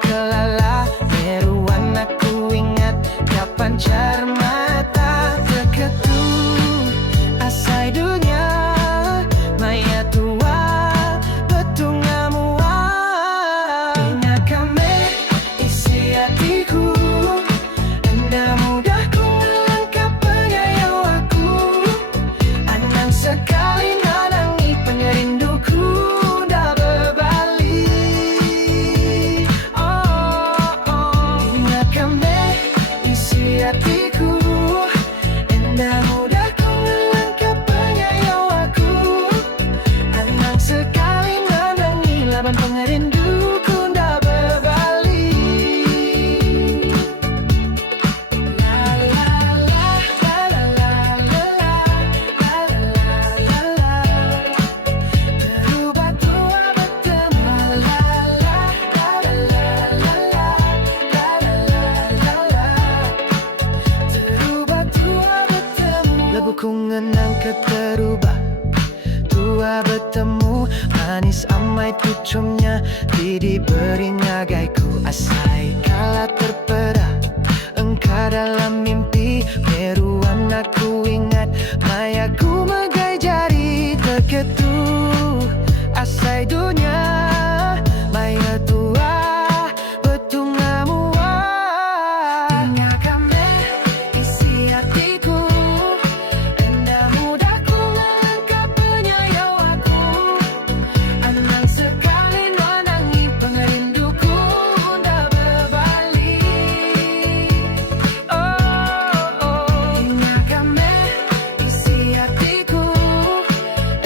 kelala meruan aku ingat kapan jar mata terketuk asai dunia maya tua betungamu ingat kami isi hatiku anda mudah ku melangkah penyayau aku anang sekali nanangi penyerinduku dah berbalik ingat kami isi hatiku anda mudah ku melangkah penyayau aku anang sekali nanangi laban pengerinduku dah berbalik berubah tua bertemu berubah tua bertemu lebu ku ngenang keterubah tua bertemu manis amai pucumnya didi berinya gaiku asai kala terpeda engkau dalam mimpi meruan aku ingat mayaku megai jari terketuk asai dunia maya tua betungamu ingat kami isi hatiku anda mudah ku melangkah penyayau aku anang sekali nanangi pengerinduku dah berbalik ingat kami isi hatiku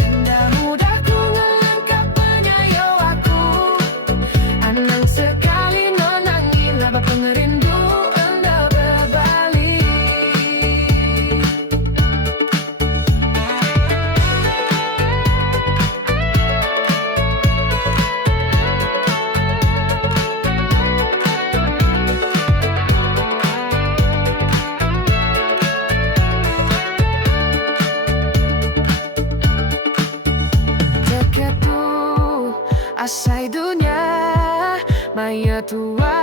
anda mudah ku melangkah penyayau aku anang sekali nanangi laba pengerindu anda berbalik terketuk asai dunia maya tua